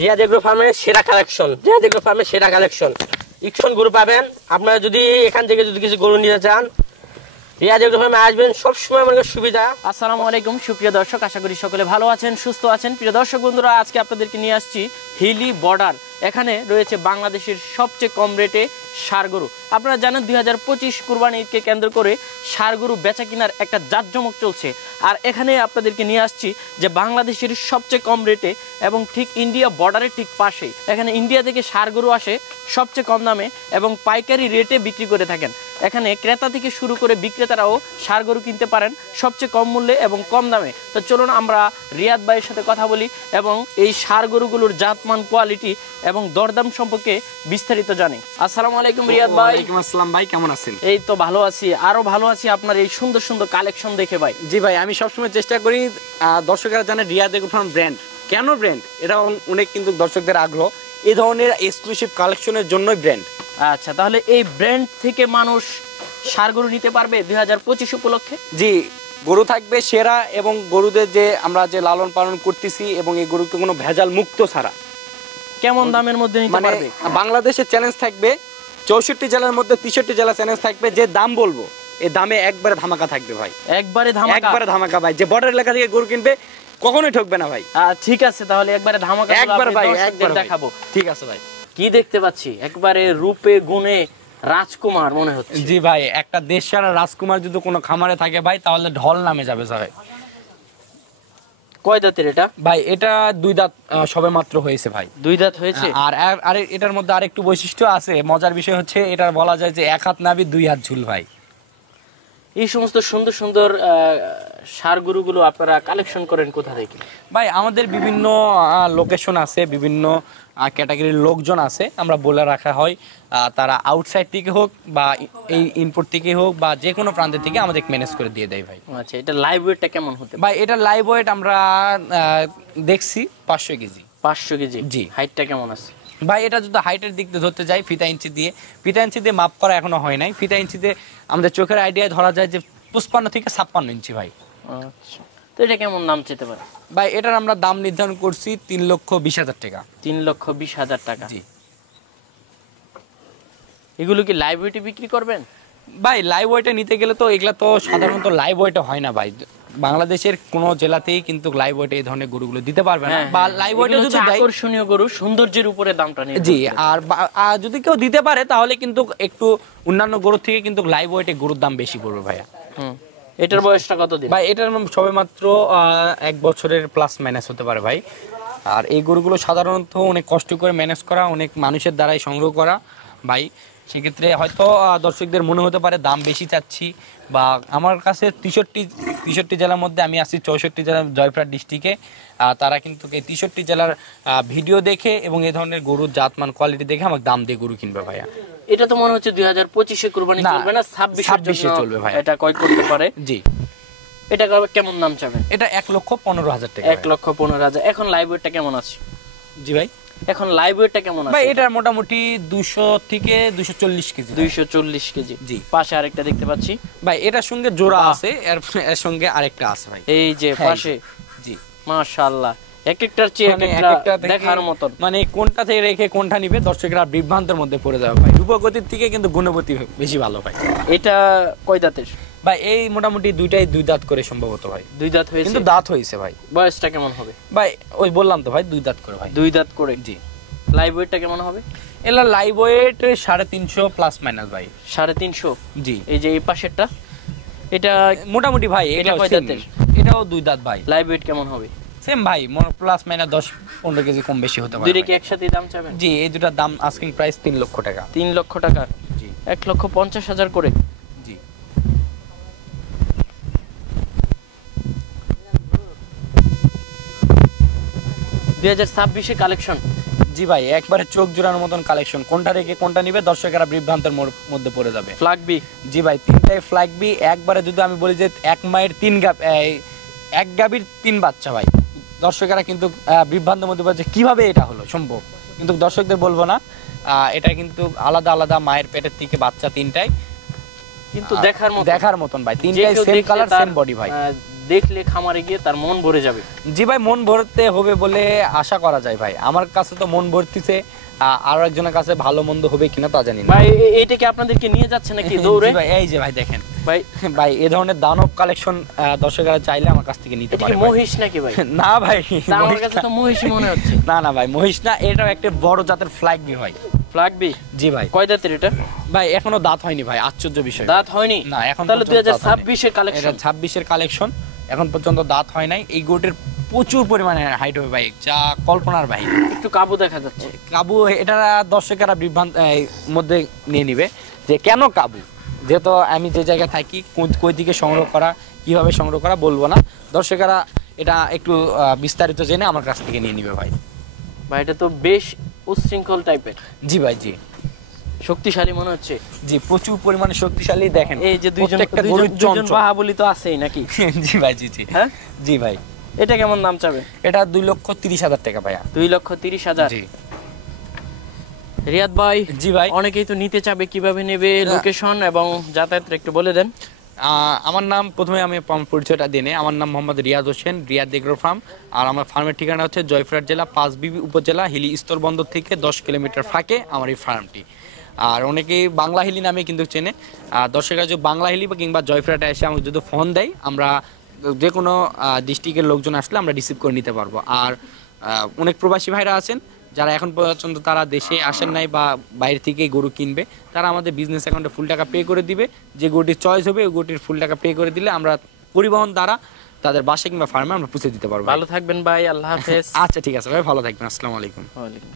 Riyad agro ফার্মের সেরা collection, Riyad agro ফার্মের সেরা কালেকশন ইকশন গরু পাবেন। আপনারা যদি এখান থেকে যদি কিছু গরু নিতে চান রিয়াদ এগ্রো ফার্মে আসবেন, সবসময় আমাদের সুবিধা। আসসালামু আলাইকুম সুপ্রিয় দর্শক, আশা করি সকলে ভালো আছেন, সুস্থ আছেন। প্রিয় দর্শক বন্ধুরা, আজকে আপনাদেরকে নিয়ে আসছি হিলি বর্ডার। এখানে রয়েছে বাংলাদেশের সবচেয়ে কম রেটে ষাঁড় গরু। আপনারা জানেন 2025 কুরবানি ঈদকে কেন্দ্র করে ষাঁড় গরু বেচা কেনার একটা জাঁকজমক চলছে। আর এখানে আপনাদেরকে নিয়ে আসছি যে বাংলাদেশের সবচেয়ে কম রেটে এবং ঠিক ইন্ডিয়া বর্ডারের ঠিক পাশেই এখানে ইন্ডিয়া থেকে ষাঁড় গরু আসে সবচেয়ে কম দামে এবং পাইকারি রেটে বিক্রি করে থাকেন। এখানে ক্রেতা থেকে শুরু করে বিক্রেতারাও ষাঁড় গরু কিনতে পারেন সবচেয়ে কম মূল্যে এবং কম দামে। তো চলুন আমরা রিয়াদ ভাইয়ের সাথে কথা বলি এবং এই ষাঁড় গরুগুলোর জাতমান, কোয়ালিটি এবং দরদাম সম্পর্কে বিস্তারিত জানি। আসসালামু আলাইকুম রিয়াদ ভাই। ওয়ালাইকুম আসসালাম ভাই, কেমন আছেন? এই তো ভালো আছি, আরো ভালো আছি আপনার এই সুন্দর সুন্দর কালেকশন দেখে ভাই। জি ভাই, আমি সবসময় চেষ্টা করি দর্শকেরা জানে রিয়াদ এগ্রো ফার্ম ব্র্যান্ড কেন ব্র্যান্ড, এটা অনেক কিন্তু দর্শকদের আগ্রহ এই ধরনের এক্সক্লুসিভ কালেকশনের জন্যই ব্র্যান্ড। আচ্ছা, তাহলে এই ব্র্যান্ড থেকে মানুষ ষাঁড় গরু নিতে পারবে 2025 উপলক্ষে? জি, গরু থাকবে সেরা এবং গরুদের যে আমরা যে লালন পালন করতেছি এবং এই গরুকে কোনো ভেজাল মুক্ত ছাড়া। কেমন দামের মধ্যে নিতে মানে পারবে? বাংলাদেশের চ্যালেঞ্জ থাকবে 64 জেলার মধ্যে 63 জেলা চ্যালেঞ্জ থাকবে, যে দাম বলবো এই দামে একবারে ধামাকা থাকবে ভাই, একবারে ধামাকা? একবারে ধামাকা ভাই, যে বর্ডার এলাকা থেকে গরু কিনবে কখনোই ঠকবে না ভাই। ঠিক আছে, তাহলে একবারে ধামাকা একবার ভাই, একবার দেখাবো। ঠিক আছে ভাই। কি দেখতে পাচ্ছি, একবারে রূপে গুণে রাজকুমার মনে হচ্ছে। জি ভাই, একটা দেশসারা রাজকুমার যদি কোনো খামারে থাকে ভাই তাহলে ঢল নামে যাবে ভাই। কয় দাঁতের এটা ভাই? এটা 2 দাঁত সবে মাত্র হয়েছে ভাই। 2 দাঁত হয়েছে। আর এটার মধ্যে আরেকটু বৈশিষ্ট্য আছে, মজার বিষয় হচ্ছে এটার বলা যায় যে 1 হাত নাভি 2 হাত ঝুল ভাই। এই সমস্ত সুন্দর সুন্দর ষাঁড় গরুগুলো আপনারা কালেকশন করেন কোথা থেকে? ভাই আমাদের বিভিন্ন লোকেশন আছে, বিভিন্ন ক্যাটাগরির লোকজন আছে, আমরা বলে রাখা হয় তারা আউটসাইড থেকে হোক বা এই ইনপুট থেকে হোক বা যে কোনো প্রান্ত থেকে আমাদের ম্যানেজ করে দিয়ে দেয় ভাই। আচ্ছা, এটা লাইভ ওয়েটটা কেমন হতে? ভাই এটা লাইভ ওয়েট আমরা দেখছি 500 কেজি। 500 কেজি? জি। হাইটটা কেমন আছে ভাই? এটা যদি হাইটের দিক দিয়ে ধরতে যাই ফিতা ইঞ্চি দিয়ে মাপ করা এখনো হয় নাই। ফিতা ইঞ্চিতে আমাদের চোখের আইডিয়ায় ধরা যায় যে 55 থেকে 56 ইঞ্চি ভাই। আচ্ছা, তো এটা কেমন দাম চেতে পারে? ভাই এটার আমরা দাম নির্ধারণ করছি 3,20,000 টাকা। 3,20,000 টাকা? জি। এগুলো কি লাইভ ওয়েটে বিক্রি করবেন? ভাই লাইভ ওয়েটে নিতে গেলে তো এগুলা তো সাধারণত লাইভ ওয়েটে হয় না ভাই। বাংলাদেশের কোনো জেলাতেই কিন্তু লাইভ ওয়েটে এই ধরনের গরুগুলো দিতে পারবে না, বা লাইভ ওয়েটে যদি আকর্ষণীয় গরু সৌন্দর্যের উপরে দামটা নিয়ে। জি, আর যদি কেউ দিতে পারে তাহলে কিন্তু একটু অন্যান্য গরুর থেকে কিন্তু লাইভ ওয়েটে গরুর দাম বেশি পড়বে ভাইয়া। এটার বয়সটা কত দিন? ভাই এটার সবেমাত্র 1 বছরের প্লাস ম্যানেজ হতে পারে ভাই। আর এই গরুগুলো সাধারণত অনেক কষ্ট করে ম্যানেজ করা, অনেক মানুষের দ্বারাই সংগ্রহ করা ভাই। সেক্ষেত্রে হয়তো দর্শকদের মনে হতে পারে দাম বেশি চাচ্ছি, বা আমার কাছে 63 জেলার মধ্যে আমি আছি 64 জেলার জয়পুরহাট ডিস্ট্রিক্টে। তারা কিন্তু এই 63 জেলার ভিডিও দেখে এবং এই ধরনের গরুর জাতমান কোয়ালিটি দেখে আমাকে দাম দিয়ে গরু কিনবে ভাইয়া। এটা তো মনে হচ্ছে 2025 কুরবানি চলবে না, 26 চলবে ভাই। এটা কয় করতে পারে? জি। এটা কেমন দাম চাবেন? এটা 1,15,000 টাকা। 1,15,000। এখন লাইভ ওয়েটটা কেমন আছে? জি ভাই, এখন লাইভ ওয়েটটা কেমন আছে? ভাই এটা মোটামুটি 200 থেকে 240 কেজি। 240 কেজি। জি। পাশে আরেকটা দেখতে পাচ্ছি ভাই, এটার সঙ্গে জোড়া আছে, এর সঙ্গে আরেকটা আছে ভাই। এই যে পাশে। জি, মাশাআল্লাহ, এক একটার চেয়ে একটা দেখার মতন। মানে কোনটা থেকে রেখে কোনটা নিবে দর্শকরা বিভ্রান্তের মধ্যে পড়ে যাবে ভাই। রূপগতির থেকে কিন্তু গুণগতি বেশি ভালো ভাই। এটা কয় দাঁতের? ভাই এই মোটামুটি 2 দাঁত করে সম্ভবত ভাই। 2 দাঁত হয়েছে? কিন্তু দাঁত হয়েছে ভাই। বয়সটা কেমন হবে? ভাই ওই বললাম তো ভাই 2 দাঁত করে ভাই। 2 দাঁত করে? জি। লাইভ ওয়েটটা কেমন হবে? এলা লাইভ ওয়েট 350 প্লাস মাইনাস ভাই। 350? জি। এই যে এই পাশেরটা এটা মোটামুটি ভাই এটা কয় দাঁতের? এটাও 2 দাঁত ভাই। লাইভ ওয়েট কেমন হবে? সেম ভাই, প্লাস মাইনাস 10-15 কেজি কম বেশি হতে পারে। দুইটা কি একসাথে দাম চাবেন? জি, এই দুটার দাম আস্কিং প্রাইস 3 লক্ষ টাকা। 3 লক্ষ টাকা? জি। 1,50,000 করে? জি। 2026 কালেকশন? জি ভাই, একবারে চোখ জোড়ানোর মতন কালেকশন। কোনটা রেখে কোনটা নিবে দর্শকেরা বিভ্রান্তের মধ্যে পড়ে যাবে। ফ্ল্যাগ বি? জি ভাই, 3টাই ফ্ল্যাগ বি। একবারে যদি আমি বলি যে 1 মায়ের 3 এক গাভীর 3 বাচ্চা ভাই, দর্শকেরা কিন্তু বিভ্রান্তের মধ্যে পড়ে যে কিভাবে এটা হলো সম্ভব, কিন্তু দর্শকদের বলবো না, এটা কিন্তু আলাদা আলাদা মায়ের পেটের থেকে বাচ্চা 3টাই, কিন্তু দেখার মতন ভাই। 3টাই সেম কালার সেম বডি ভাই। দেখলে খামারে গিয়ে তার মন ভরে যাবে? জি ভাই, মন ভরতে হবে বলে আশা করা যায় ভাই। আমার কাছে তো মন ভরতিছে, আরো একজনের কাছে ভালো মন্দ হবে কিনা তা জানি না ভাই। এইটা কি আপনাদেরকে নিয়ে যাচ্ছে নাকি দৌড়ে? জি ভাই, এই যে ভাই দেখেন ভাই, ভাই এই ধরনের দানব কালেকশন দর্শকরা চাইলে আমার কাছ থেকে নিতে এটা কি পারে ভাই। মহিষ নাকি ভাই? না ভাই, তা আমার মহিষ কাছে না। তো মহিষই মনে হচ্ছে। না না ভাই, মহিষ না, এটাও একটা বড় জাতের ফ্ল্যাগ বি ভাই। ফ্ল্যাগ বি? জি ভাই। কয় দাঁতের এটা ভাই এখনো দাঁত হয়নি ভাই, আশ্চর্য বিষয়। দাঁত হয়নি? না, এখন তাহলে পর্যন্ত দাঁত হয়নি। 2026 এর এটা কালেকশন। 26 এর কালেকশন, এখন পর্যন্ত দাঁত হয় নাই। এই গোটের প্রচুর পরিমাণে হাইট হবে ভাই, যা কল্পনার বাইরে। একটু কাবু দেখা যাচ্ছে। কাবু, এটা দর্শকেরা বিভ্রান্ত মধ্যে নিয়ে নিবে যে কেন কাবু, যেহেতু আমি যে জায়গায় থাকি, কই দিকে সংগ্রহ করা, কিভাবে সংগ্রহ করা বলবো না, দর্শকেরা এটা একটু বিস্তারিত জেনে আমার কাছ থেকে নিয়ে নিবে ভাই। ভাই এটা তো বেশ উচ্ছৃঙ্খল টাইপের। জি ভাই, জি শক্তিশালী মনে হচ্ছে। জি, প্রচুর পরিমাণে শক্তিশালী। দেখেন এই যে দুইজন বাহাবলি তো আছেই নাকি? জি ভাই, জি জি হ্যাঁ জি ভাই। এটা কেমন দাম চাবে? এটা 2,30,000 টাকা ভাইয়া। 2,30,000? জি রিয়াদ ভাই, জি ভাই। অনেকেই তো নিতে চাবে, কিভাবে নেবে, লোকেশন এবং যাতায়াতের একটু বলে দেন। আমার নাম, প্রথমে আমি পরিচয়টা দিনে, আমার নাম মোহাম্মদ রিয়াদ হোসেন, রিয়াদ এগ্রো ফার্ম। আর আমার ফার্মের ঠিকানা হচ্ছে জয়পুরহাট জেলা পাঁচবিবি উপজেলা হিলি স্থলবন্দর থেকে 10 কিলোমিটার ফাঁকে আমার এই ফার্মটি। আর অনেকেই বাংলা হিলি নামে কিন্তু চেনে। দর্শকরা যদি বাংলা হিলি বা কিংবা জয়পুরহাটে এসে আমাকে যদি ফোন দেয়, আমরা যে কোনো ডিস্ট্রিক্টের লোকজন আসলে আমরা রিসিভ করে নিতে পারবো। আর অনেক প্রবাসী ভাইরা আছেন যারা এখন পর্যন্ত তারা দেশে আসেন নাই বা বাইরে থেকে গরু কিনবে, তারা আমাদের বিজনেস অ্যাকাউন্টে ফুল টাকা পে করে দিবে। যে গরুটির চয়েস হবে ওই গরুটির ফুল টাকা পে করে দিলে আমরা পরিবহন দ্বারা তাদের বাসা কিংবা ফার্মে আমরা পৌঁছে দিতে পারবো। ভালো থাকবেন ভাই, আল্লাহ হাফেজ। আচ্ছা ঠিক আছে ভাই, ভালো থাকবেন, আসসালামু আলাইকুম। ওয়ালাইকুম।